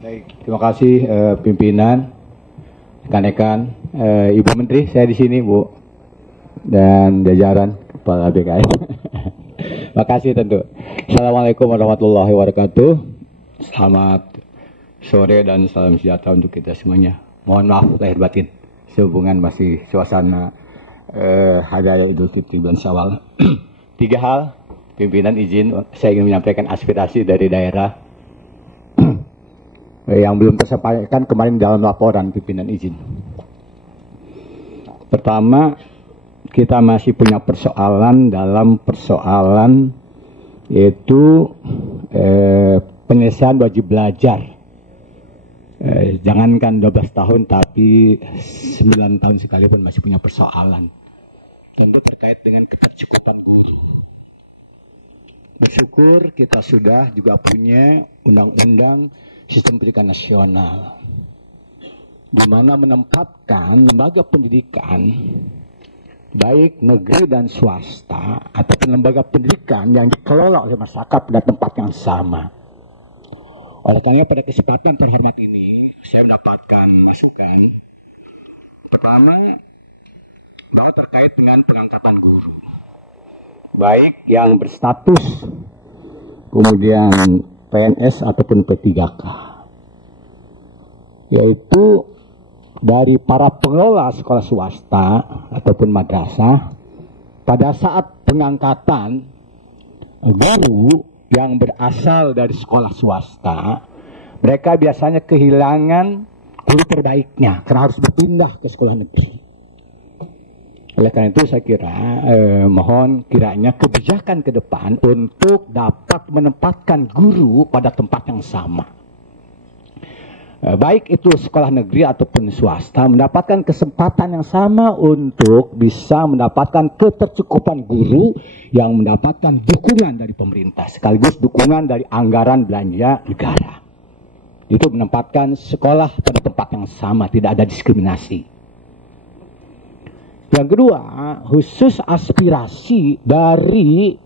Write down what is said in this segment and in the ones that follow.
Baik, terima kasih pimpinan, rekan-rekan, Ibu Menteri, saya di sini Bu, dan jajaran Kepala BKN. Terima kasih tentu. Assalamualaikum warahmatullahi wabarakatuh. Selamat sore dan salam sejahtera untuk kita semuanya. Mohon maaf lahir batin, sehubungan masih suasana Hari Raya Idul Fitri bulan Syawal. 3 hal, pimpinan izin saya ingin menyampaikan aspirasi dari daerah yang belum tersampaikan kemarin dalam laporan, pimpinan izin. Pertama, kita masih punya persoalan yaitu penyelesaian wajib belajar. Jangankan 12 tahun tapi 9 tahun sekalipun masih punya persoalan. Tentu terkait dengan ketercukupan guru. Bersyukur kita sudah juga punya undang-undang sistem pendidikan nasional, di mana menempatkan lembaga pendidikan baik negeri dan swasta ataupun lembaga pendidikan yang dikelola oleh masyarakat pada tempat yang sama. Oleh karena pada kesempatan terhormat ini saya mendapatkan masukan pertama bahwa terkait dengan pengangkatan guru, baik yang berstatus kemudian PNS ataupun P3K, yaitu dari para pengelola sekolah swasta ataupun madrasah pada saat pengangkatan guru yang berasal dari sekolah swasta, mereka biasanya kehilangan guru terbaiknya karena harus berpindah ke sekolah negeri. Oleh karena itu saya kira mohon kiranya kebijakan ke depan untuk dapat menempatkan guru pada tempat yang sama. Baik itu sekolah negeri ataupun swasta mendapatkan kesempatan yang sama untuk bisa mendapatkan ketercukupan guru yang mendapatkan dukungan dari pemerintah sekaligus dukungan dari anggaran belanja negara. Itu menempatkan sekolah pada tempat yang sama, tidak ada diskriminasi. Yang kedua, khusus aspirasi dari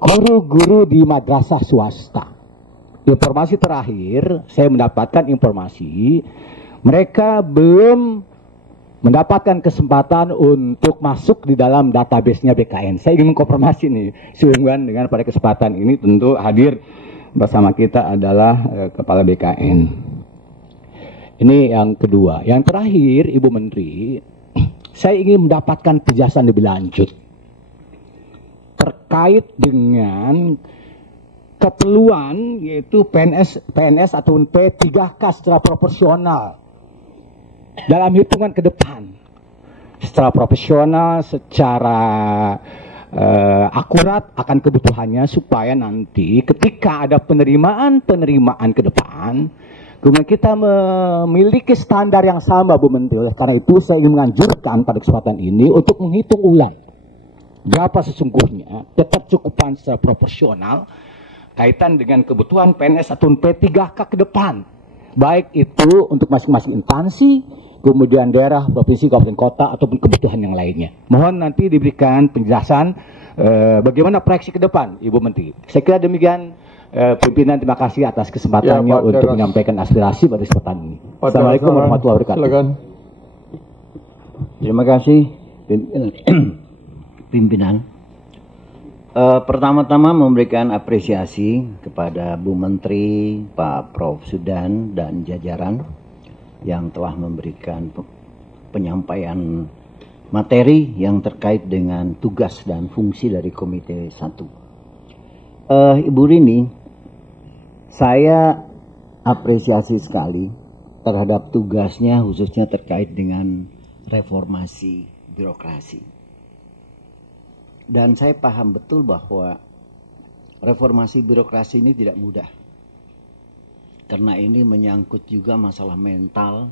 guru-guru di madrasah swasta. Informasi terakhir, saya mendapatkan informasi, mereka belum mendapatkan kesempatan untuk masuk di dalam database-nya BKN. Saya ingin mengkonfirmasi nih, sehubungan dengan pada kesempatan ini tentu hadir bersama kita adalah Kepala BKN. Ini yang kedua. Yang terakhir, Ibu Menteri, saya ingin mendapatkan penjelasan lebih lanjut terkait dengan keperluan yaitu PNS ataupun P3K secara proporsional dalam hitungan ke depan. Secara profesional, secara akurat akan kebutuhannya supaya nanti ketika ada penerimaan ke depan, kemudian kita memiliki standar yang sama, Bu Menteri. Oleh karena itu saya ingin menganjurkan pada kesempatan ini untuk menghitung ulang berapa sesungguhnya ketercukupan secara proporsional kaitan dengan kebutuhan PNS atau P3K ke depan. Baik itu untuk masing-masing instansi, kemudian daerah, provinsi, kabupaten, kota, ataupun kebutuhan yang lainnya. Mohon nanti diberikan penjelasan bagaimana proyeksi ke depan, Ibu Menteri. Saya kira demikian. Pimpinan, terima kasih atas kesempatannya untuk menyampaikan aspirasi pada kesempatan ini. Assalamualaikum warahmatullahi wabarakatuh. Silakan. Terima kasih pimpinan. Pertama-tama memberikan apresiasi kepada Bu Menteri, Pak Prof. Sudan dan jajaran yang telah memberikan penyampaian materi yang terkait dengan tugas dan fungsi dari Komite 1. Ibu Rini, saya apresiasi sekali terhadap tugasnya khususnya terkait dengan reformasi birokrasi. Dan saya paham betul bahwa reformasi birokrasi ini tidak mudah. Karena ini menyangkut juga masalah mental,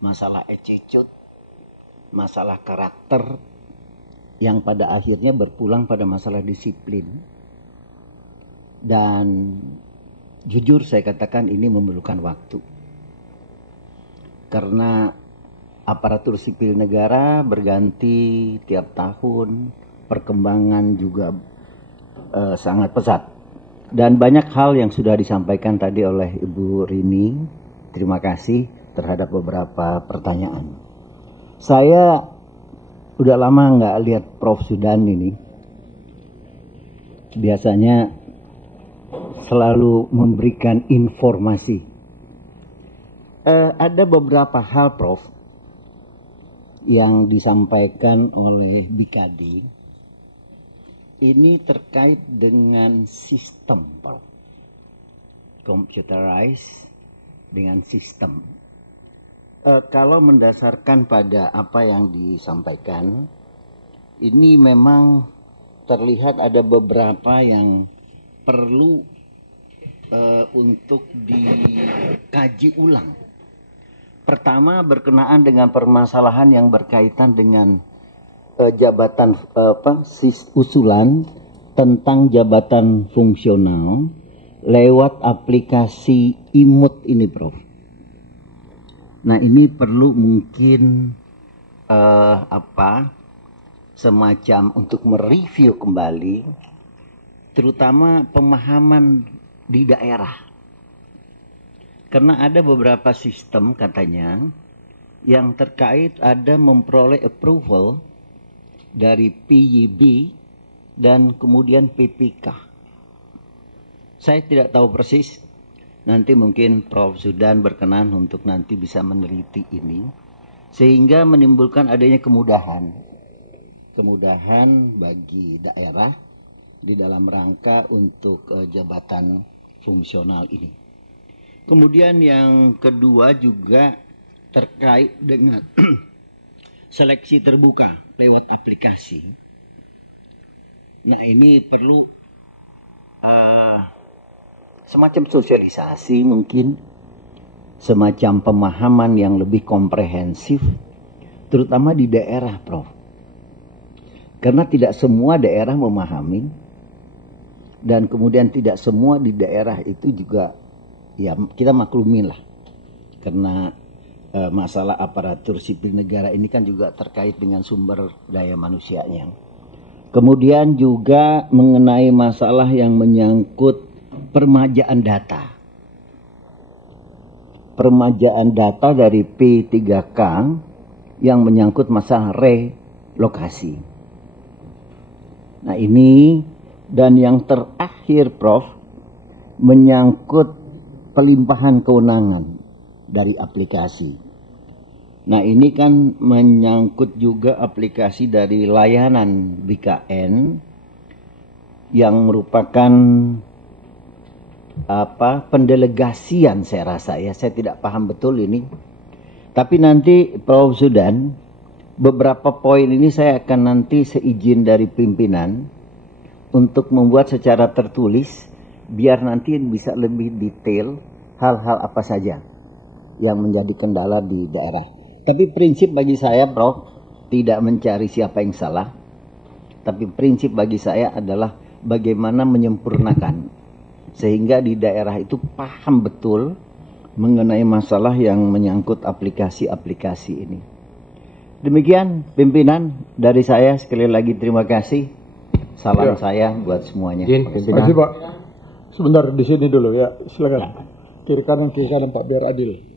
masalah attitude, masalah karakter yang pada akhirnya berpulang pada masalah disiplin. Dan jujur saya katakan ini memerlukan waktu. Karena aparatur sipil negara berganti tiap tahun, perkembangan juga sangat pesat. Dan banyak hal yang sudah disampaikan tadi oleh Ibu Rini. Terima kasih terhadap beberapa pertanyaan. Saya udah lama nggak lihat Prof. Zudan ini. Biasanya selalu memberikan informasi. Ada beberapa hal, Prof, yang disampaikan oleh Bikadi. Ini terkait dengan sistem, Prof. Computerized dengan sistem. Kalau mendasarkan pada apa yang disampaikan, ini memang terlihat ada beberapa yang perlu untuk dikaji ulang. Pertama, berkenaan dengan permasalahan yang berkaitan dengan jabatan usulan tentang jabatan fungsional lewat aplikasi IMUT ini, Prof. Nah, ini perlu mungkin semacam untuk mereview kembali, terutama pemahaman di daerah. Karena ada beberapa sistem katanya yang terkait ada memperoleh approval dari PYB dan kemudian PPK. Saya tidak tahu persis, nanti mungkin Prof. Zudan berkenan untuk nanti bisa meneliti ini, sehingga menimbulkan adanya kemudahan bagi daerah di dalam rangka untuk jabatan fungsional ini. Kemudian yang kedua juga terkait dengan seleksi terbuka lewat aplikasi. Nah, ini perlu semacam sosialisasi mungkin, semacam pemahaman yang lebih komprehensif, terutama di daerah, Prof. Karena tidak semua daerah memahami, dan kemudian tidak semua di daerah itu juga, ya kita maklumin lah. Karena masalah aparatur sipil negara ini kan juga terkait dengan sumber daya manusianya. Kemudian juga mengenai masalah yang menyangkut permajaan data. Permajaan data dari P3K yang menyangkut masalah relokasi. Nah, ini, dan yang terakhir, Prof, menyangkut pelimpahan kewenangan dari aplikasi. Nah, ini kan menyangkut juga aplikasi dari layanan BKN yang merupakan pendelegasian, saya rasa ya. Saya tidak paham betul ini. Tapi nanti Prof. Zudan, beberapa poin ini saya akan nanti seizin dari pimpinan untuk membuat secara tertulis, biar nanti bisa lebih detail hal-hal apa saja yang menjadi kendala di daerah. Tapi prinsip bagi saya, Prof, tidak mencari siapa yang salah. Tapi prinsip bagi saya adalah bagaimana menyempurnakan, sehingga di daerah itu paham betul mengenai masalah yang menyangkut aplikasi-aplikasi ini. Demikian pimpinan dari saya, sekali lagi terima kasih. Salam saya buat semuanya. Terima kasih, Pak. Sebentar di sini dulu ya, silakan. Kiri kanan Pak, biar adil.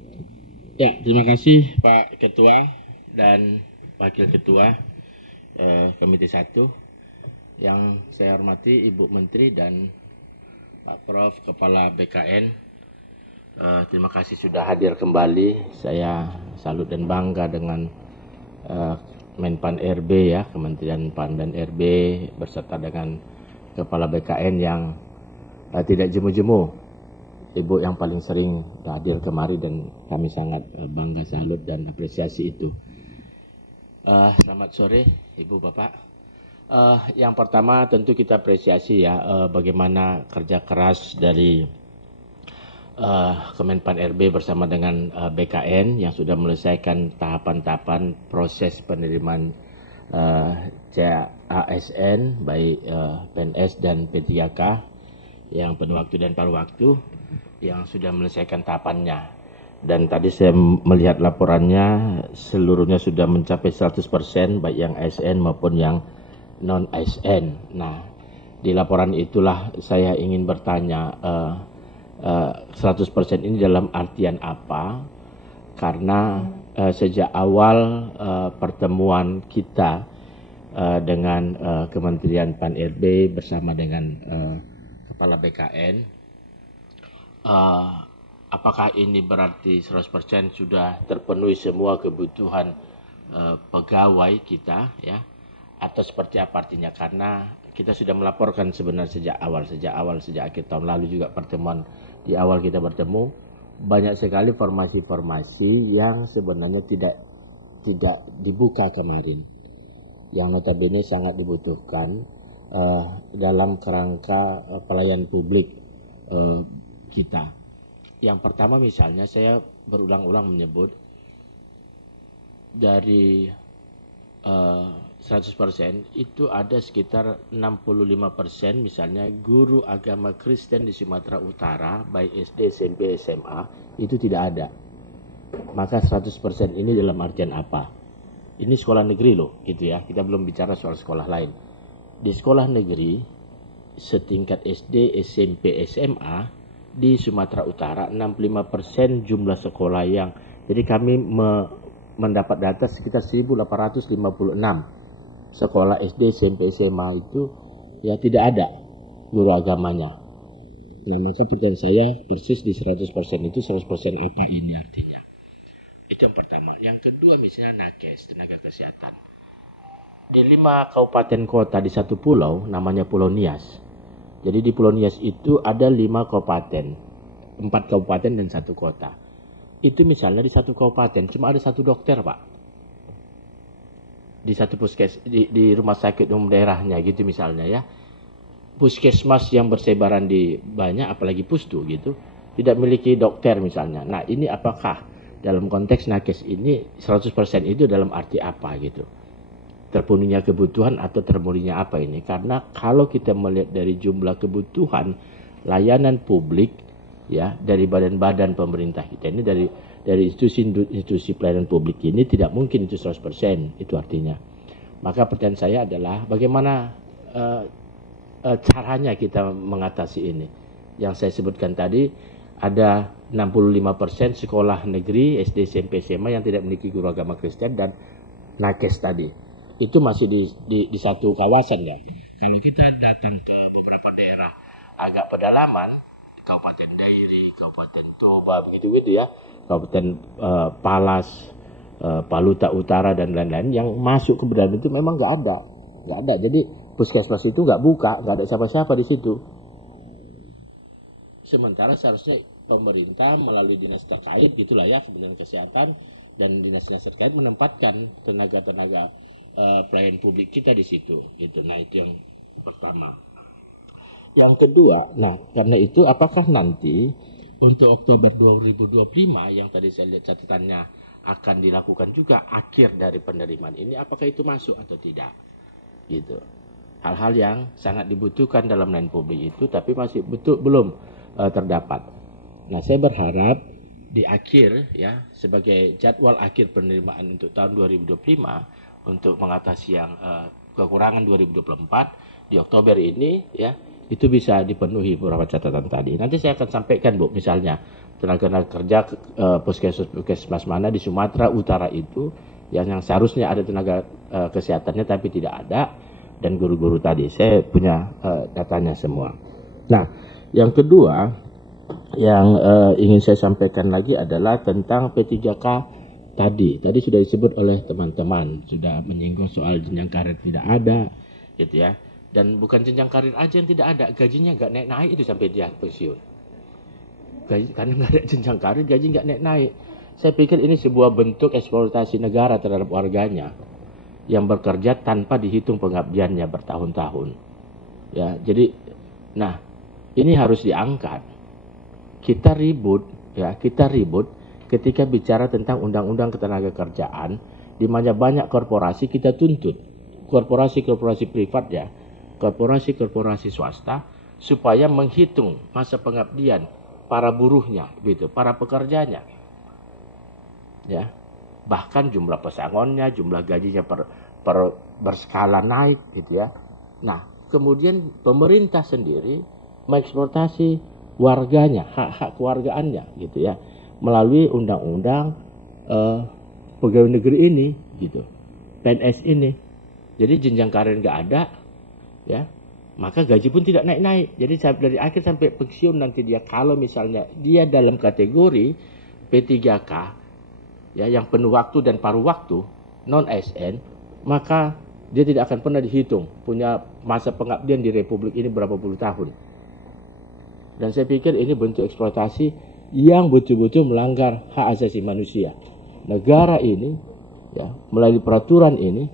Ya, terima kasih Pak Ketua dan Wakil Ketua Komite 1 yang saya hormati, Ibu Menteri dan Pak Prof. Kepala BKN. Terima kasih sudah hadir kembali. Saya salut dan bangga dengan Menpan RB ya, Kementerian PAN dan RB berserta dengan Kepala BKN yang tidak jemu-jemu. Ibu yang paling sering hadir kemari dan kami sangat bangga, salut dan apresiasi itu. Selamat sore Ibu Bapak. Yang pertama tentu kita apresiasi ya bagaimana kerja keras dari Kemenpan RB bersama dengan BKN yang sudah menyelesaikan tahapan-tahapan proses penerimaan CASN baik PNS dan P3K yang penuh waktu dan paruh waktu yang sudah menyelesaikan tahapannya. Dan tadi saya melihat laporannya seluruhnya sudah mencapai 100%, baik yang ASN maupun yang non-ASN. Nah, di laporan itulah saya ingin bertanya, 100% ini dalam artian apa? Karena sejak awal pertemuan kita dengan Kementerian Pan-RB bersama dengan Kepala BKN, apakah ini berarti 100% sudah terpenuhi semua kebutuhan pegawai kita, ya? Atau seperti apa artinya? Karena kita sudah melaporkan sebenarnya sejak akhir tahun lalu juga pertemuan di awal kita bertemu, banyak sekali formasi-formasi yang sebenarnya tidak dibuka kemarin, yang notabene sangat dibutuhkan dalam kerangka pelayanan publik kita. Yang pertama misalnya saya berulang-ulang menyebut dari 100% itu ada sekitar 65% misalnya guru agama Kristen di Sumatera Utara baik SD, SMP, SMA itu tidak ada. Maka 100% ini dalam artian apa? Ini sekolah negeri loh gitu ya. Kita belum bicara soal sekolah lain. Di sekolah negeri setingkat SD, SMP, SMA di Sumatera Utara 65% jumlah sekolah yang, jadi kami mendapat data sekitar 1856 sekolah SD, SMP, SMA itu ya tidak ada guru agamanya. Nah, maka pertanyaan saya persis di 100% itu 100% apa ini artinya? Itu yang pertama. Yang kedua misalnya nakes, tenaga kesehatan. Di 5 kabupaten kota di satu pulau namanya Pulau Nias. Jadi di Pulau Nias itu ada 5 kabupaten, 4 kabupaten dan 1 kota. Itu misalnya di satu kabupaten cuma ada 1 dokter, Pak. Di satu di rumah sakit umum daerahnya gitu misalnya ya. Puskesmas yang bersebaran di banyak, apalagi pustu gitu, tidak memiliki dokter misalnya. Nah, ini apakah dalam konteks nakes ini 100% itu dalam arti apa gitu? Terpenuhinya kebutuhan atau terpenuhinya apa ini? Karena kalau kita melihat dari jumlah kebutuhan layanan publik ya dari badan-badan pemerintah kita ini, dari institusi pelayanan publik ini tidak mungkin itu 100%, itu artinya. Maka pertanyaan saya adalah bagaimana caranya kita mengatasi ini. Yang saya sebutkan tadi ada 65% sekolah negeri SD, SMP, SMA yang tidak memiliki guru agama Kristen dan nakes tadi. Itu masih di satu kawasan ya. Kalau kita datang ke beberapa daerah agak pedalaman, Kabupaten Dairi, Kabupaten Toba, begitu ya, Kabupaten Palas, Paluta Utara dan lain-lain yang masuk ke pedalaman itu memang nggak ada. Jadi puskesmas itu nggak buka, nggak ada siapa-siapa di situ. Sementara seharusnya pemerintah melalui dinas terkait gitulah ya, Kementerian Kesehatan dan dinas-dinas terkait menempatkan tenaga-tenaga pelayanan publik kita di situ. Gitu. Nah itu yang pertama. Yang kedua, nah karena itu apakah nanti untuk Oktober 2025 yang tadi saya lihat catatannya akan dilakukan juga akhir dari penerimaan ini, apakah itu masuk atau tidak? Gitu. Hal-hal yang sangat dibutuhkan dalam pelayanan publik itu, tapi masih belum terdapat. Nah, saya berharap di akhir ya sebagai jadwal akhir penerimaan untuk tahun 2025 untuk mengatasi yang kekurangan 2024 di Oktober ini ya itu bisa dipenuhi beberapa catatan tadi. Nanti saya akan sampaikan Bu, misalnya tenaga kerja puskesmas mana di Sumatera Utara itu yang seharusnya ada tenaga kesehatannya tapi tidak ada, dan guru-guru tadi saya punya datanya semua. Nah, yang kedua yang ingin saya sampaikan lagi adalah tentang P3K tadi sudah disebut oleh teman-teman, sudah menyinggung soal jenjang karir tidak ada gitu ya. Dan bukan jenjang karir aja yang tidak ada, gajinya nggak naik-naik itu sampai dia pensiun. Karena nggak ada jenjang karir, gaji nggak naik-naik. Saya pikir ini sebuah bentuk eksploitasi negara terhadap warganya yang bekerja tanpa dihitung pengabdiannya bertahun-tahun. Ya, jadi, nah ini harus diangkat. Kita ribut ketika bicara tentang undang-undang ketenagakerjaan, di mana banyak korporasi kita tuntut, korporasi privat ya, korporasi swasta, supaya menghitung masa pengabdian para buruhnya, gitu, para pekerjanya. ya. Bahkan jumlah pesangonnya, jumlah gajinya berskala naik gitu ya. Nah, kemudian pemerintah sendiri mengeksploitasi warganya, hak-hak kewargaannya gitu ya, melalui undang-undang pegawai negeri ini gitu, PNS ini. Jadi jenjang karir nggak ada, ya, maka gaji pun tidak naik-naik. Jadi dari akhir sampai pensiun nanti dia, kalau misalnya dia dalam kategori P3K, ya, yang penuh waktu dan paruh waktu, non ASN, maka dia tidak akan pernah dihitung punya masa pengabdian di Republik ini berapa puluh tahun. Dan saya pikir ini bentuk eksploitasi yang betul-betul melanggar hak asasi manusia. Negara ini, ya, melalui peraturan ini,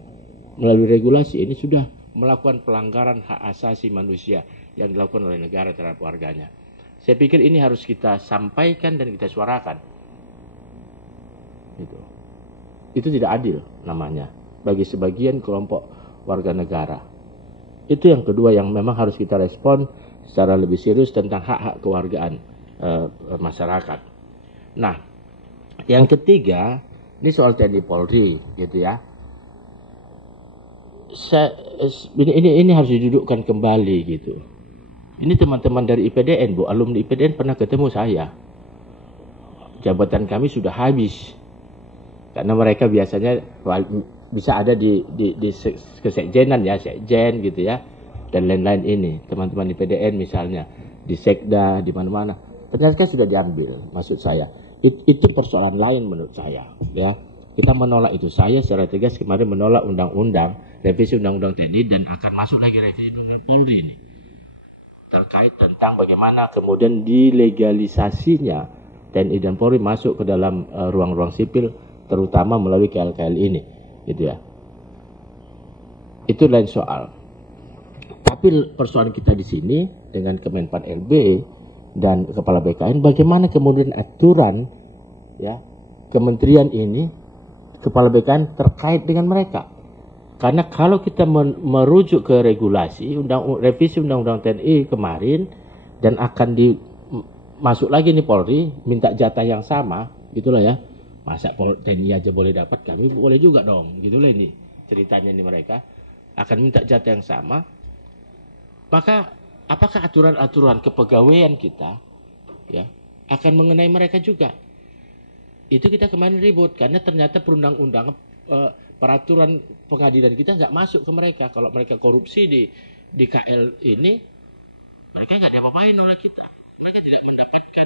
melalui regulasi ini sudah melakukan pelanggaran hak asasi manusia yang dilakukan oleh negara terhadap warganya. Saya pikir ini harus kita sampaikan dan kita suarakan. Itu tidak adil namanya bagi sebagian kelompok warga negara. Itu yang kedua yang memang harus kita respon secara lebih serius tentang hak-hak kewargaan masyarakat. Nah, yang ketiga ini soal TNI Polri gitu ya. Ini harus didudukkan kembali gitu. Ini teman-teman dari IPDN, Bu, alumni IPDN pernah ketemu saya. Jabatan kami sudah habis. Karena mereka biasanya bisa ada di kesekjenan ya, sekjen gitu ya, dan lain-lain ini. Teman-teman IPDN misalnya di sekda, di mana-mana. Ternyata sudah diambil, maksud saya. Itu persoalan lain menurut saya, ya. Kita menolak itu. Saya secara tegas kemarin menolak revisi undang-undang TNI dan akan masuk lagi revisi undang-undang Polri ini. Terkait tentang bagaimana kemudian dilegalisasinya TNI dan Polri masuk ke dalam ruang-ruang sipil, terutama melalui KL-KL ini, gitu ya. Itu lain soal. Tapi persoalan kita di sini dengan Kemenpan LB dan Kepala BKN, bagaimana kemudian aturan, ya, kementerian ini, Kepala BKN terkait dengan mereka. Karena kalau kita merujuk ke regulasi revisi undang-undang TNI kemarin dan akan masuk lagi nih Polri minta jatah yang sama, gitulah ya. Masa TNI aja boleh dapat, kami boleh juga dong, gitulah ini ceritanya ini. Mereka akan minta jatah yang sama. Maka apakah aturan-aturan kepegawaian kita, ya, akan mengenai mereka juga? Itu kita kemarin ribut karena ternyata perundang-undang peraturan pengadilan kita nggak masuk ke mereka. Kalau mereka korupsi di KL ini, mereka nggak diapa-apain oleh kita. Mereka tidak mendapatkan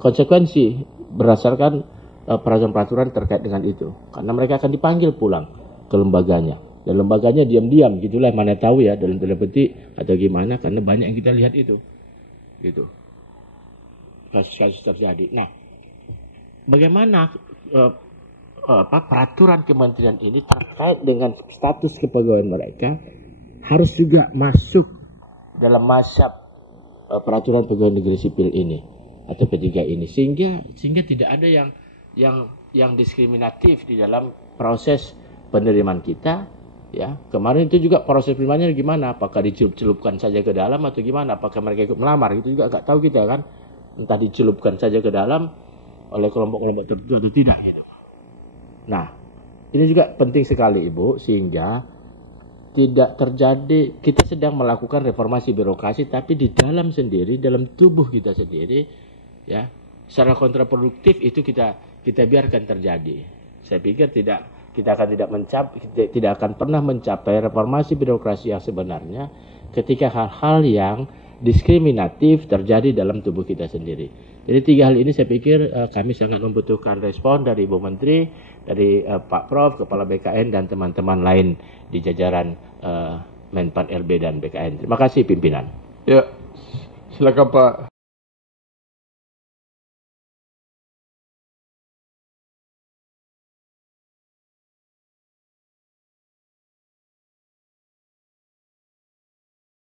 konsekuensi berdasarkan peraturan-peraturan terkait dengan itu. Karena mereka akan dipanggil pulang ke lembaganya. Dan lembaganya diam-diam, gitulah, mana tahu ya dalam tanda petik atau gimana, karena banyak yang kita lihat itu. Gitu. Kasus-kasus terjadi. Nah, bagaimana peraturan kementerian ini terkait dengan status kepegawaian mereka harus juga masuk dalam mazhab peraturan pegawai negeri sipil ini atau P3 ini, sehingga tidak ada yang diskriminatif di dalam proses penerimaan kita, ya. Kemarin itu juga proses penerimaannya gimana? Apakah dicelup-celupkan saja ke dalam atau gimana? Apakah mereka ikut melamar? Itu juga nggak tahu kita kan. Entah dicelupkan saja ke dalam oleh kelompok-kelompok tertentu atau tidak gitu. Nah, ini juga penting sekali Ibu, sehingga tidak terjadi, kita sedang melakukan reformasi birokrasi tapi di dalam tubuh kita sendiri, ya, secara kontraproduktif itu kita biarkan terjadi. Saya pikir kita tidak akan pernah mencapai reformasi birokrasi yang sebenarnya ketika hal-hal yang diskriminatif terjadi dalam tubuh kita sendiri. Jadi 3 hal ini saya pikir kami sangat membutuhkan respon dari Ibu Menteri, dari Pak Prof, Kepala BKN dan teman-teman lain di jajaran Menpan LB dan BKN. Terima kasih pimpinan. Ya, silakan Pak